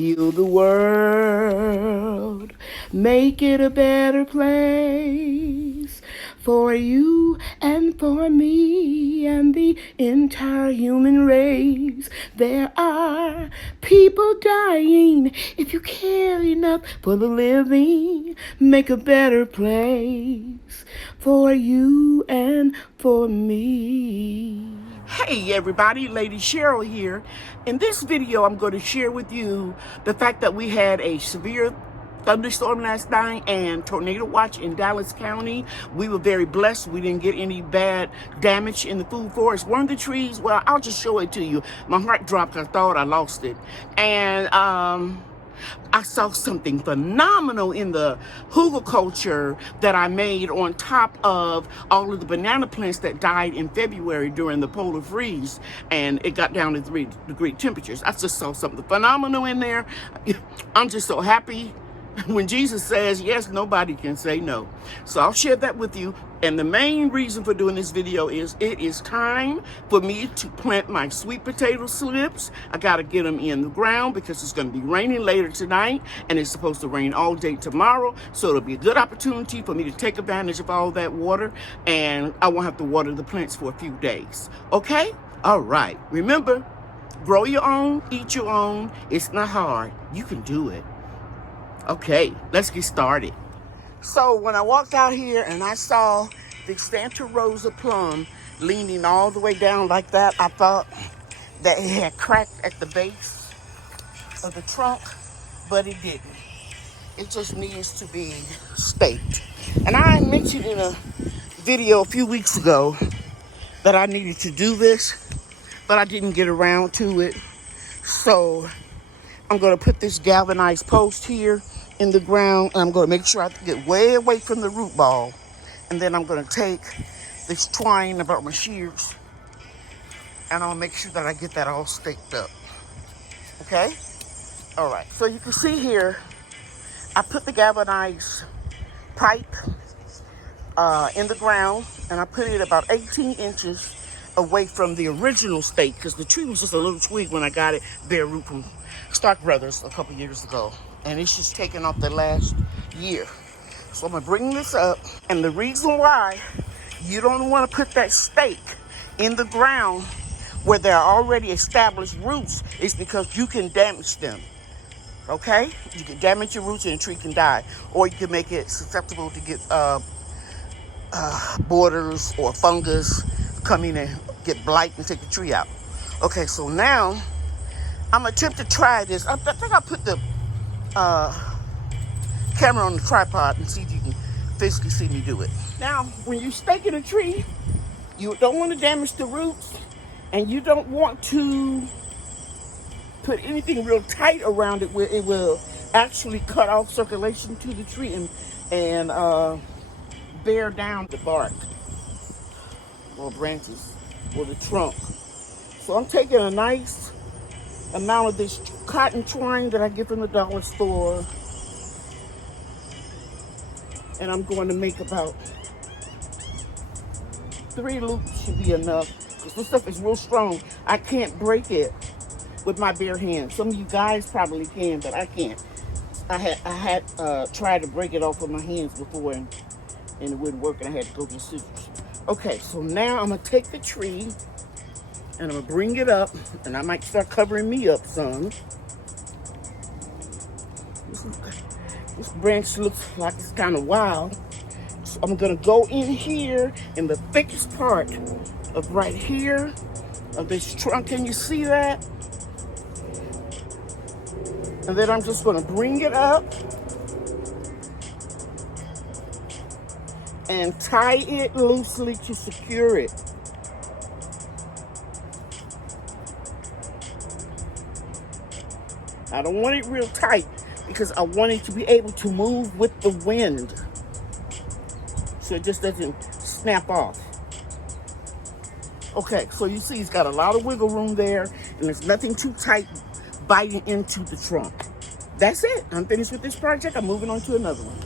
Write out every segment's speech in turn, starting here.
Heal the world, make it a better place for you and for me and the entire human race. There are people dying. If you care enough for the living, make a better place for you and for me. Hey everybody, Lady Cheryl here. In this video, I'm going to share with you the fact that we had a severe thunderstorm last night and tornado watch in Dallas County. We were very blessed. We didn't get any bad damage in the food forest. One of the trees, well, I'll just show it to you. My heart dropped. I thought I lost it. And I saw something phenomenal in the hugelkultur that I made on top of all of the banana plants that died in February during the polar freeze, and it got down to 3-degree temperatures. I just saw something phenomenal in there. I'm just so happy. When Jesus says yes, nobody can say no. So I'll share that with you. And the main reason for doing this video is it is time for me to plant my sweet potato slips. I got to get them in the ground because it's going to be raining later tonight and it's supposed to rain all day tomorrow. So it'll be a good opportunity for me to take advantage of all that water, and I won't have to water the plants for a few days. Okay? All right. Remember, grow your own, eat your own. It's not hard. You can do it. Okay, let's get started. So when I walked out here and I saw the Santa Rosa plum leaning all the way down like that, I thought that it had cracked at the base of the trunk, but it didn't. It just needs to be staked. And I mentioned in a video a few weeks ago that I needed to do this, but I didn't get around to it. So I'm going to put this galvanized post here in the ground, and I'm going to make sure I get way away from the root ball. And then I'm going to take this twine about my shears, and I'll make sure that I get that all staked up. Okay? All right. So you can see here, I put the galvanized pipe in the ground, and I put it about 18 inches away from the original stake, because the tree was just a little twig when I got it bare root from Stark Brothers a couple years ago, and it's just taken off the last year. So I'm gonna bring this up, and the reason why you don't want to put that stake in the ground where there are already established roots is because you can damage them. Okay, you can damage your roots and the tree can die, or you can make it susceptible to get borders or fungus come in and get blight and take the tree out. Okay, so now I'm gonna attempt to try this. I think I'll put the camera on the tripod and see if you can physically see me do it. Now, when you stake in a tree, you don't want to damage the roots, and you don't want to put anything real tight around it where it will actually cut off circulation to the tree and bear down the bark or branches or the trunk. So I'm taking a nice amount of this cotton twine that I get from the dollar store, and I'm going to make about 3 loops should be enough, because this stuff is real strong. I can't break it with my bare hands. Some of you guys probably can, but I can't. I had tried to break it off with my hands before, and it wouldn't work, and I had to go to the scissors. Okay, so now I'm gonna take the tree and I'm gonna bring it up, and I might start covering me up some. This branch looks like it's kind of wild. So I'm gonna go in here in the thickest part of right here of this trunk. Can you see that? And then I'm just gonna bring it up and tie it loosely to secure it. I don't want it real tight because I want it to be able to move with the wind, so it just doesn't snap off. Okay, so you see it's got a lot of wiggle room there, and there's nothing too tight biting into the trunk. That's it. I'm finished with this project. I'm moving on to another one.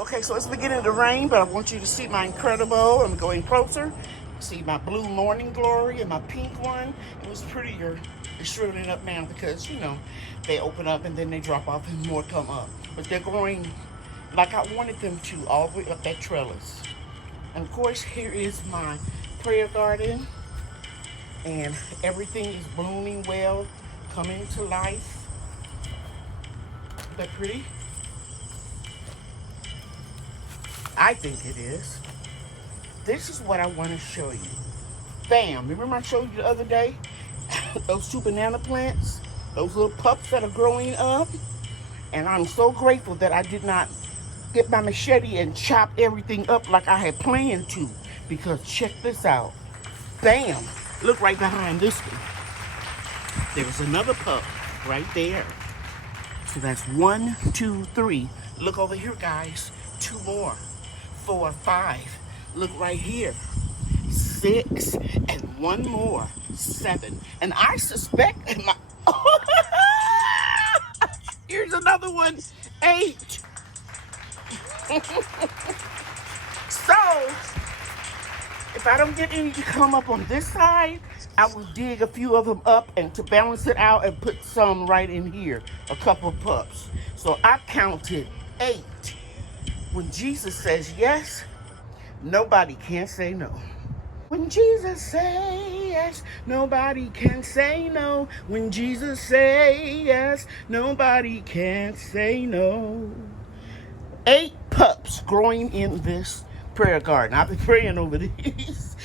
Okay, so it's beginning to rain, but I want you to see my incredible. I'm going closer. See my blue morning glory and my pink one, it was prettier. It's shriveling up now because, you know, they open up and then they drop off and more come up. But they're growing like I wanted them to, all the way up that trellis. And of course, here is my prayer garden. And everything is blooming well, coming to life. Isn't that pretty? I think it is. This is what I want to show you. Bam, remember I showed you the other day? Those 2 banana plants, those little pups that are growing up. And I'm so grateful that I did not get my machete and chop everything up like I had planned to. Because check this out. Bam, look right behind this one. There's another pup right there. So that's 1, 2, 3. Look over here, guys. 2 more. 4, 5. Look right here. 6 and 1 more. 7. And I suspect my here's another one. 8. So if I don't get any to come up on this side, I will dig a few of them up and to balance it out and put some right in here, a couple of pups. So I counted 8. When Jesus says yes, nobody can say no. When Jesus says yes, nobody can say no. When Jesus says yes, nobody can say no. 8 pups growing in this prayer garden. I've been praying over these,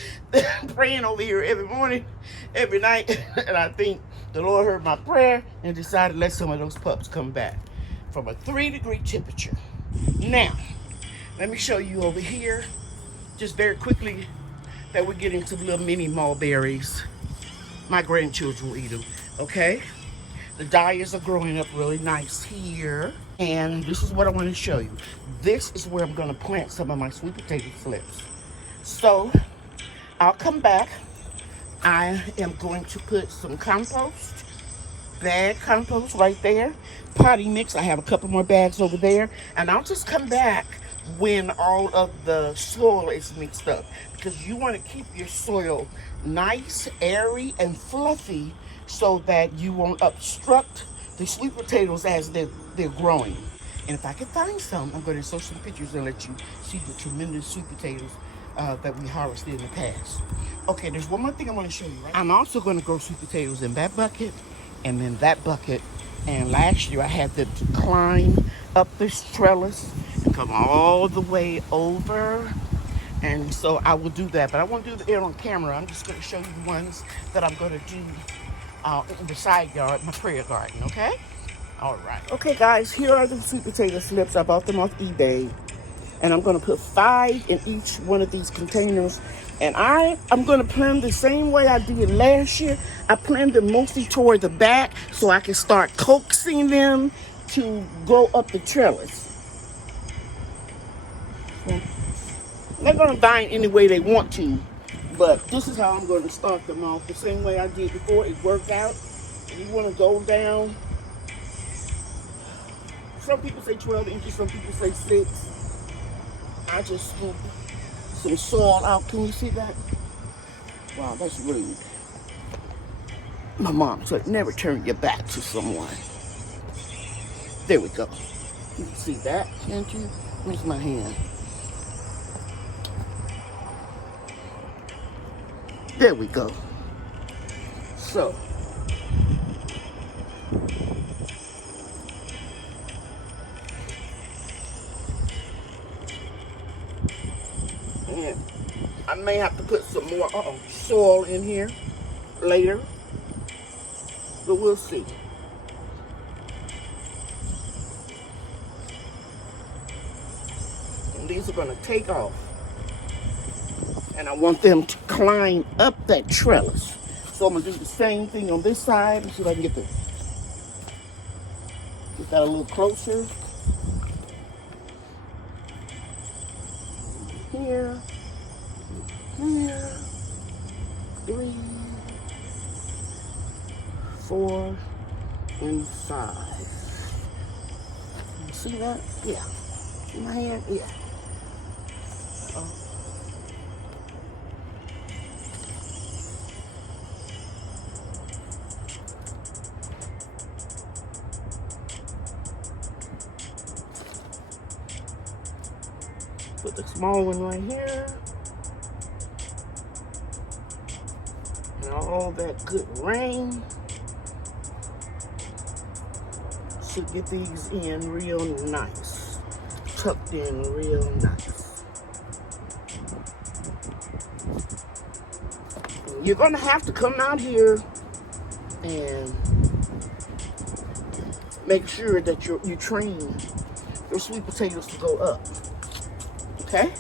praying over here every morning, every night, and I think the Lord heard my prayer and decided to let some of those pups come back from a 3-degree temperature. Now, let me show you over here, just very quickly, that we're getting some little mini mulberries. My grandchildren will eat them, okay? The dahlias are growing up really nice here. And this is what I want to show you. This is where I'm going to plant some of my sweet potato slips. So, I'll come back. I am going to put some compost, bag compost right there. Potty mix, I have a couple more bags over there. And I'll just come back when all of the soil is mixed up. Because you want to keep your soil nice, airy, and fluffy so that you won't obstruct the sweet potatoes as they're growing. And if I can find some, I'm going to show some pictures and let you see the tremendous sweet potatoes that we harvested in the past. Okay, there's one more thing I want to show you. Right? I'm also going to grow sweet potatoes in that bucket and then that bucket. And last year I had them to climb up this trellis and come all the way over. And so I will do that. But I won't do it on camera. I'm just going to show you the ones that I'm going to do in the side yard, my prayer garden, okay? All right. Okay, guys, here are the sweet potato slips. I bought them off eBay. And I'm going to put 5 in each one of these containers. And I'm going to plant the same way I did last year. I planted them mostly toward the back so I can start coaxing them to go up the trellis. They're going to vine any way they want to. But this is how I'm going to start them off. The same way I did before. It worked out. You want to go down. Some people say 12 inches. Some people say 6. I just scoop some soil out. Can you see that? Wow, that's rude. My mom said, never turn your back to someone. There we go. You can see that, can't you? Where's my hand? There we go. So, and I may have to put some more soil in here later, but we'll see. And these are going to take off. And I want them to climb up that trellis. So I'm going to do the same thing on this side. Let's see if I can get that a little closer. Here. Here. 3, 4, and 5. You see that? Yeah. See my hand? Yeah. Put the small one right here. And all that good rain should get these in real nice. Tucked in real nice. You're gonna have to come out here and make sure that you train your sweet potatoes to go up. Okay?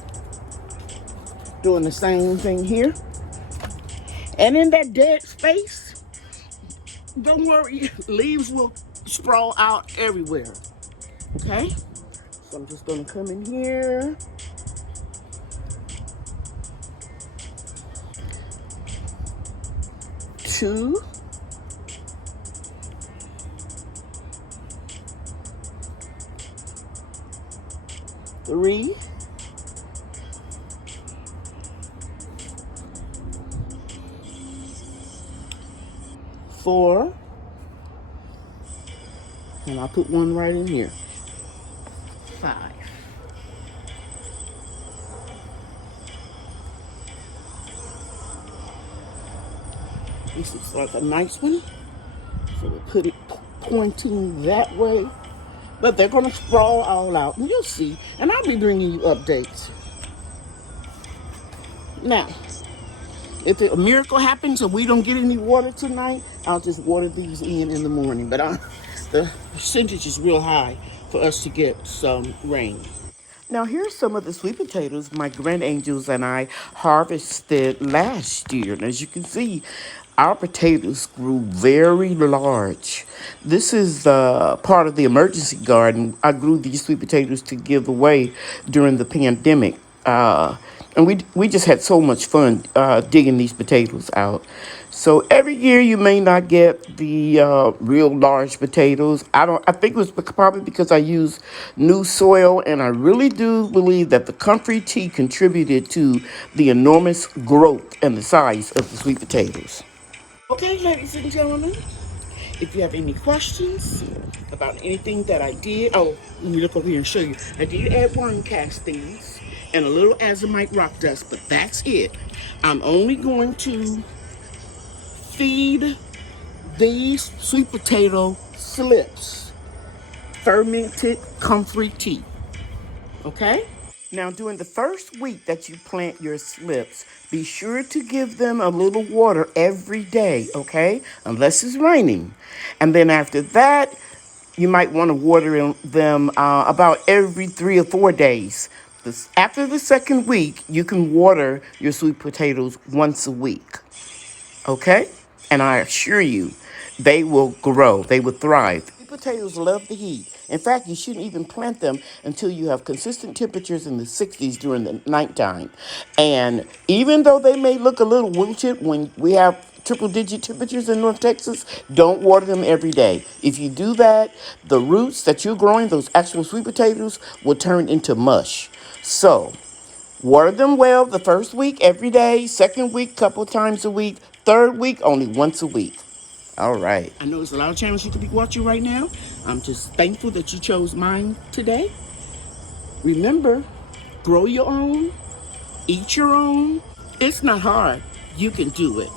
Doing the same thing here. And in that dead space, don't worry, leaves will sprawl out everywhere. Okay? So I'm just gonna come in here. 2. 3. 4. And I'll put one right in here. 5. This looks like a nice one. So we'll put it pointing that way. But they're going to sprawl all out. And you'll see. And I'll be bringing you updates. Now, if a miracle happens and we don't get any water tonight, I'll just water these in the morning. But the percentage is real high for us to get some rain. Now, here's some of the sweet potatoes my grand angels and I harvested last year. And as you can see, our potatoes grew very large. This is part of the emergency garden. I grew these sweet potatoes to give away during the pandemic. And we just had so much fun digging these potatoes out. So every year you may not get the real large potatoes. I think it was probably because I used new soil, and I really do believe that the comfrey tea contributed to the enormous growth and the size of the sweet potatoes. Okay, ladies and gentlemen, if you have any questions about anything that I did, let me look over here and show you. I did add worm castings and a little azomite rock dust, but that's it. I'm only going to feed these sweet potato slips fermented comfrey tea. Okay? Now, during the first week that you plant your slips, be sure to give them a little water every day, okay? Unless it's raining. And then after that, you might want to water them about every 3 or 4 days. After the second week, you can water your sweet potatoes once a week, okay? And I assure you, they will grow. They will thrive. Sweet potatoes love the heat. In fact, you shouldn't even plant them until you have consistent temperatures in the 60s during the nighttime. And even though they may look a little wilted when we have triple-digit temperatures in North Texas, don't water them every day. If you do that, the roots that you're growing, those actual sweet potatoes, will turn into mush. So, water them well the first week, every day. Second week, couple times a week. Third week, only once a week. All right. I know there's a lot of channels you could be watching right now. I'm just thankful that you chose mine today. Remember, grow your own, eat your own. It's not hard. You can do it.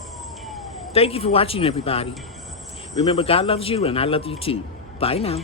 Thank you for watching, everybody. Remember, God loves you and I love you too. Bye now.